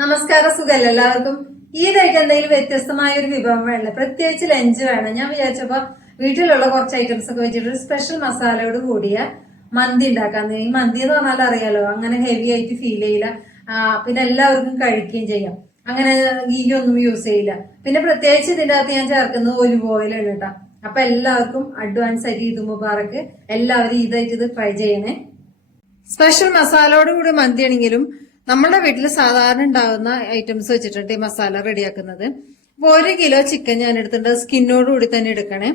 നമസ്കാരം സുഖല്ല എല്ലാവർക്കും? ഈ ഈയിടെയായിട്ട് എന്തെങ്കിലും വ്യത്യസ്തമായ ഒരു വിഭവം വേണം പ്രത്യേകിച്ച് ലഞ്ച് വേണം. ഞാൻ വിചാരിച്ചപ്പോ വീട്ടിലുള്ള കുറച്ച് ഐറ്റംസ് ഒക്കെ വെച്ചിട്ട് ഒരു സ്പെഷ്യൽ മസാലയോട് കൂടിയ മന്തി ഉണ്ടാക്കാന്ന്. ഈ മന്തി എന്ന് പറഞ്ഞാൽ അറിയാലോ അങ്ങനെ ഹെവി ആയിട്ട് ഫീൽ ചെയ്യില്ല. പിന്നെ എല്ലാവർക്കും കഴിക്കുകയും ചെയ്യാം. അങ്ങനെ ഗീ ഒന്നും യൂസ് ചെയ്യില്ല. പിന്നെ പ്രത്യേകിച്ച് ഇതിന്റെ അകത്ത് ഞാൻ ചേർക്കുന്നത് ഒലിവ് ഓയിലാണ് കേട്ടോ. അപ്പൊ എല്ലാവർക്കും അഡ്വാൻസ് ആയിട്ട് ഇത് മുബാറക്ക് എല്ലാവരും ഇതായിട്ട് ഇത് ട്രൈ ചെയ്യണേ. സ്പെഷ്യൽ മസാലയോട് കൂടി നമ്മുടെ വീട്ടിൽ സാധാരണ ഉണ്ടാകുന്ന ഐറ്റംസ് വെച്ചിട്ടുണ്ട് ഈ മസാല റെഡിയാക്കുന്നത്. അപ്പോൾ ഒരു കിലോ ചിക്കൻ ഞാൻ എടുത്തിട്ടുണ്ട്. സ്കിന്നോട് കൂടി തന്നെ എടുക്കണേ.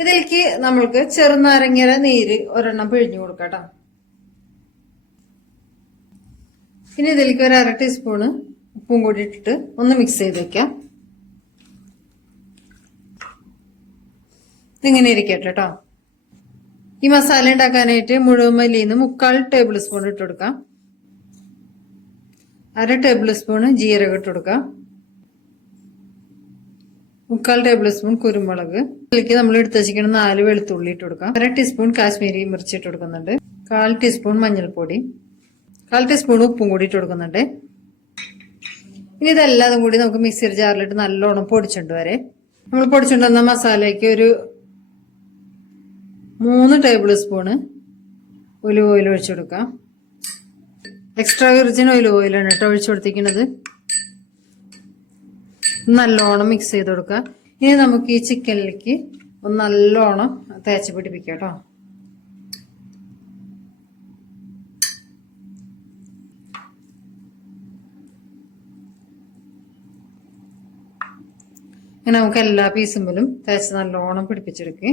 ഇതിലേക്ക് നമ്മൾക്ക് ചെറുനാരങ്ങയുടെ നീര് ഒരെണ്ണം പിഴിഞ്ഞു കൊടുക്കാം പിന്നെ ഇതിലേക്ക് ഒരു അര ടീസ്പൂണ് ഉപ്പും കൂടി ഇട്ടിട്ട് ഒന്ന് മിക്സ് ചെയ്ത് വെക്കാം. ഇതിങ്ങനെ ഇരിക്കട്ടെ കേട്ടോ. ഈ മസാല ഉണ്ടാക്കാനായിട്ട് മുഴുവൻ മല്ലിന്ന് മുക്കാൽ ടേബിൾ സ്പൂൺ ഇട്ട് കൊടുക്കാം. അര ടേബിൾ സ്പൂൺ ജീരകം ഇട്ട് കൊടുക്കാം മുക്കാൽ ടേബിൾ സ്പൂൺ കുരുമുളക്. ഇതിലേക്ക് നമ്മൾ എടുത്ത് വെച്ചിരിക്കുന്ന നാല് വെളുത്തുള്ളി ഇട്ട് കൊടുക്കാം അര ടീസ്പൂൺ കാശ്മീരി മിർച്ചി ഇട്ട് കൊടുക്കുന്നുണ്ട്. കാൽ ടീസ്പൂൺ മഞ്ഞൾപ്പൊടി. കാൽ ടീസ്പൂൺ ഉപ്പും കൂടി ഇട്ട് കൊടുക്കുന്നുണ്ട്. ഇനി ഇതെല്ലാം കൂടി നമുക്ക് മിക്സിയുടെ ജാറിലിട്ട് നല്ലോണം പൊടിച്ചുണ്ട് വരെ. നമ്മൾ പൊടിച്ചുകൊണ്ടുവന്ന മസാലയ്ക്ക് ഒരു മൂന്ന് ടേബിൾ സ്പൂണ് ഒലിവ് ഓയിൽ ഒഴിച്ചു കൊടുക്കാം എക്സ്ട്രാ വിർജിൻ ഓയിൽ ഓയിലാണ് കേട്ടോ ഒഴിച്ചു കൊടുത്തിരിക്കുന്നത്. നല്ലോണം മിക്സ് ചെയ്ത് കൊടുക്കുക. ഇനി നമുക്ക് ഈ ചിക്കനിലേക്ക് ഒന്ന് നല്ലോണം തേച്ച് പിടിപ്പിക്കാം കേട്ടോ. ഇങ്ങനെ നമുക്ക് എല്ലാ പീസുമ്പിലും തേച്ച് നല്ലോണം പിടിപ്പിച്ചെടുക്കുക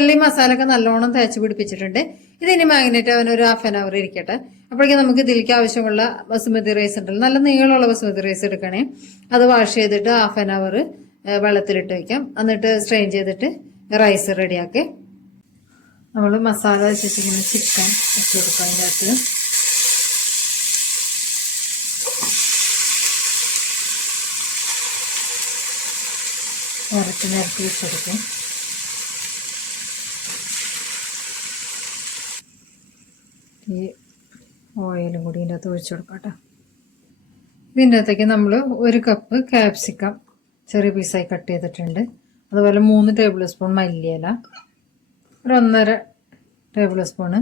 ഉള്ളി മസാല ഒക്കെ നല്ലോണം തേച്ച് പിടിപ്പിച്ചിട്ടുണ്ട്. ഇതിനി മാഗ്നേറ്റ് അവൻ ഒരു ഹാഫ് ആൻ അവർ ഇരിക്കട്ടെ. അപ്പോഴേക്കും നമുക്ക് ഇതിലേക്ക് ആവശ്യമുള്ള ബസുമതി റൈസ് ഉണ്ടല്ലോ. നല്ല നീളമുള്ള ബസുമതി റൈസ് എടുക്കണേ. അത് വാഷ് ചെയ്തിട്ട് ഹാഫ് ആൻ അവർ വെള്ളത്തിലിട്ട് വയ്ക്കാം എന്നിട്ട് സ്ട്രെയിൻ ചെയ്തിട്ട് റൈസ് റെഡിയാക്കി. നമ്മൾ മസാല വെച്ചിട്ടിങ്ങനെ ചിക്കൻ വെച്ച് കൊടുക്കാം അതിന്റെ അകത്ത്. നിരത്തി നിരത്തി വെച്ചെടുക്കും. ഈ ഓയിലും കൂടി ഇതിന്റെ അകത്ത് ഒഴിച്ചു കൊടുക്കാം കേട്ടോ. ഇതിന്റെ അകത്തേക്ക് നമ്മൾ ഒരു കപ്പ് ക്യാപ്സിക്കം ചെറിയ പീസായി കട്ട് ചെയ്തിട്ടുണ്ട്. അതുപോലെ മൂന്ന് ടേബിൾ സ്പൂൺ മല്ലിയില ഒരു ഒന്നര ടേബിൾ സ്പൂണ്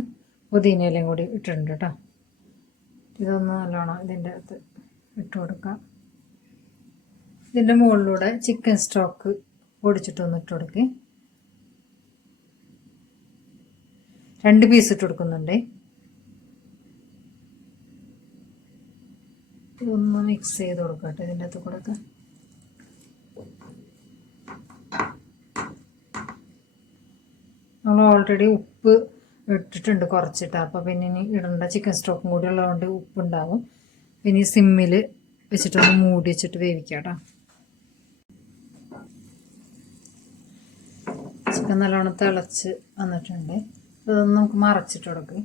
പുതിനയിലയും കൂടി ഇട്ടിട്ടുണ്ട് കേട്ടോ. ഇതൊന്ന് നല്ലോണം ഇതിന്റെ അകത്ത് ഇട്ട് കൊടുക്കാം. ഇതിന്റെ മുകളിലൂടെ ചിക്കൻ സ്റ്റോക്ക് പൊടിച്ചിട്ടൊന്ന് ഇട്ട് കൊടുക്കേ. രണ്ട് പീസ് ഇട്ട് കൊടുക്കുന്നുണ്ടേ. ഇതൊന്ന് മിക്സ് ചെയ്ത് കൊടുക്കട്ടെ ഇതിന്റെ അകത്ത് കൂടെ നമ്മൾ ഓൾറെഡി ഉപ്പ് ഇട്ടിട്ടുണ്ട് കുറച്ചിട്ട്. അപ്പോൾ പിന്നെ ഇനി ഇടേണ്ട ചിക്കൻ സ്റ്റോക്കും കൂടി ഉള്ളതുകൊണ്ട് ഉപ്പുണ്ടാവും. പിന്നെ ഈ സിമ്മിൽ വെച്ചിട്ടൊന്ന് മൂടി വെച്ചിട്ട് വേവിക്കാം കേട്ടോ ചിക്കൻ നല്ലോണം തിളച്ച് വന്നിട്ടുണ്ട്. ഇതൊന്ന് നമുക്ക് മറച്ചിട്ട് കൊടുക്കും.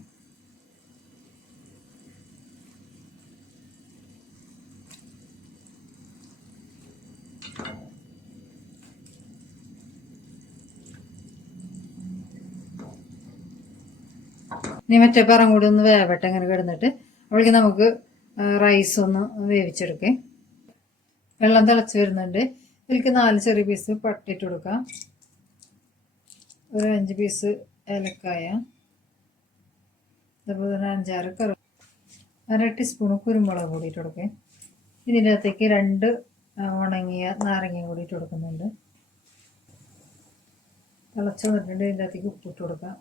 ഇനി മറ്റേ പറം കൂടി ഒന്ന് വേവട്ടെ അങ്ങനെ കിടന്നിട്ട്. അപ്പോഴേക്കും നമുക്ക് റൈസ് ഒന്ന് വേവിച്ചെടുക്കേ. വെള്ളം തിളച്ച് വരുന്നുണ്ട്. ഇതിലേക്ക് നാല് ചെറിയ പീസ് പട്ടിട്ട് കൊടുക്കാം. ഒരു അഞ്ച് പീസ് ഏലക്കായ. അതുപോലെ തന്നെ അഞ്ചാറ് കറി അര ടീസ്പൂൺ കുരുമുളക് കൂടി ഇട്ട് കൊടുക്കേ. ഇതിന്റെ അകത്തേക്ക് രണ്ട് ഉണങ്ങിയ നാരങ്ങ കൂടി ഇട്ട് കൊടുക്കുന്നുണ്ട്. തിളച്ച് വന്നിട്ടുണ്ട്. ഇതിന്റെ അകത്തേക്ക് ഉപ്പിട്ട് കൊടുക്കാം.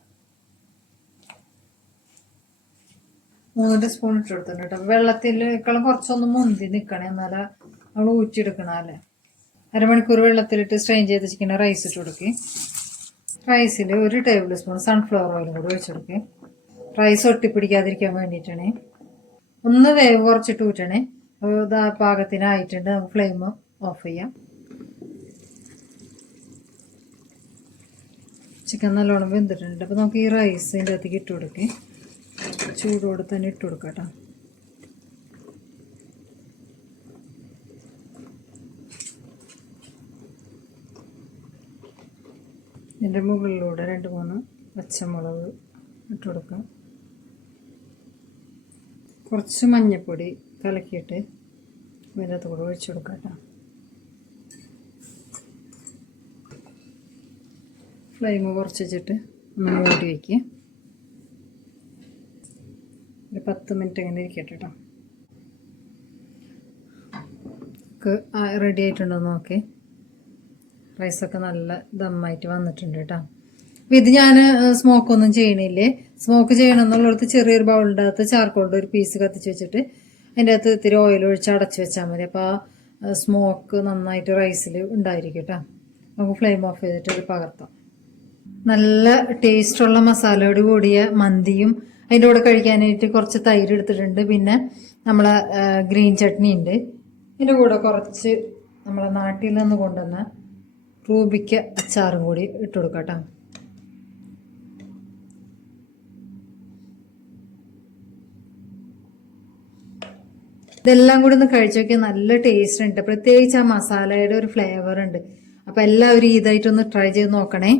മൂന്ന് ടീസ്പൂൺ ഇട്ട് കൊടുത്തിട്ടുണ്ട് കേട്ടോ വെള്ളത്തിലേക്കാളും കുറച്ചൊന്ന് മുന്തി നിൽക്കണേ എന്നാലേ നമ്മൾ ഊറ്റിയെടുക്കണല്ലേ അരമണിക്കൂർ വെള്ളത്തിലിട്ട് സ്ട്രെയിൻ ചെയ്ത് വെച്ചിരിക്കുന്ന റൈസ് ഇട്ട് കൊടുക്കി. റൈസിൽ ഒരു ടേബിൾ സ്പൂൺ സൺഫ്ലവർ ഓയിലും കൂടി ഒഴിച്ചു കൊടുക്കേ റൈസ് ഒട്ടിപ്പിടിക്കാതിരിക്കാൻ വേണ്ടിയിട്ടാണ് ഒന്ന് വേവ് കുറച്ചിട്ട് ഊറ്റണേ. ഇതാ പാകത്തിനായിട്ടുണ്ട്. നമുക്ക് ഫ്ലെയിം ഓഫ് ചെയ്യാം. ചിക്കൻ നല്ലോണം വെന്തിട്ടുണ്ട്. അപ്പോൾ നമുക്ക് ഈ റൈസ് ഇതിന്റെ അകത്തേക്ക് ഇട്ട് കൊടുക്കേ. ചൂടോടെ തന്നെ ഇട്ട് കൊടുക്കാം ഇതിന്റെ മുകളിലൂടെ രണ്ട് മൂന്ന് പച്ചമുളക് ഇട്ട് കൊടുക്കാം കുറച്ച് മഞ്ഞൾപ്പൊടി കലക്കിയിട്ട് ഇതിനകത്ത് കൂടെ ഒഴിച്ചു കൊടുക്കാം കേട്ടോ. ഫ്ലെയിം കുറച്ച് വെച്ചിട്ട് ഒന്ന് മൂടി വയ്ക്കുക. ഒരു പത്ത് മിനിറ്റ് ഇങ്ങനെ ഇരിക്കട്ടെ കേട്ടോ. റെഡി ആയിട്ടുണ്ടോ നോക്കി. റൈസൊക്കെ നല്ല ദമ്മായിട്ട് വന്നിട്ടുണ്ട് കേട്ടോ. അപ്പം ഇത് ഞാൻ സ്മോക്കൊന്നും ചെയ്യണില്ലേ? സ്മോക്ക് ചെയ്യണം എന്നുള്ളിടത്ത് ചെറിയൊരു ബൗളിന്റെ അകത്ത് ചാർക്കോളിന്റെ ഒരു പീസ് കത്തിച്ച് വെച്ചിട്ട് അതിന്റെ അകത്ത് ഇത്തിരി ഓയിൽ ഒഴിച്ച് അടച്ച് വെച്ചാൽ മതി. അപ്പോൾ ആ സ്മോക്ക് നന്നായിട്ട് റൈസിൽ ഉണ്ടായിരിക്കും കേട്ടോ. നമുക്ക് ഫ്ലെയിം ഓഫ് ചെയ്തിട്ട് ഇത് പകർത്താം. നല്ല ടേസ്റ്റുള്ള മസാലയോട് കൂടിയ മന്തിയും അതിന്റെ കൂടെ കഴിക്കാനായിട്ട് കുറച്ച് തൈര് എടുത്തിട്ടുണ്ട്. പിന്നെ നമ്മളെ ഗ്രീൻ ചട്നി ഉണ്ട്. ഇതിന്റെ കൂടെ കുറച്ച് നമ്മളെ നാട്ടിൽ നിന്ന് കൊണ്ടുവന്ന റൂബിക്ക അച്ചാറും കൂടി ഇട്ട് കൊടുക്കട്ടോ. ഇതെല്ലാം കൂടി ഒന്ന് കഴിച്ചു നോക്കിയാൽ നല്ല ടേസ്റ്റ് ഉണ്ട്. പ്രത്യേകിച്ച് ആ മസാലയുടെ ഒരു ഫ്ലേവർ ഉണ്ട്. അപ്പം എല്ലാവരും ഇതായിട്ടൊന്ന് ട്രൈ ചെയ്ത് നോക്കണേ.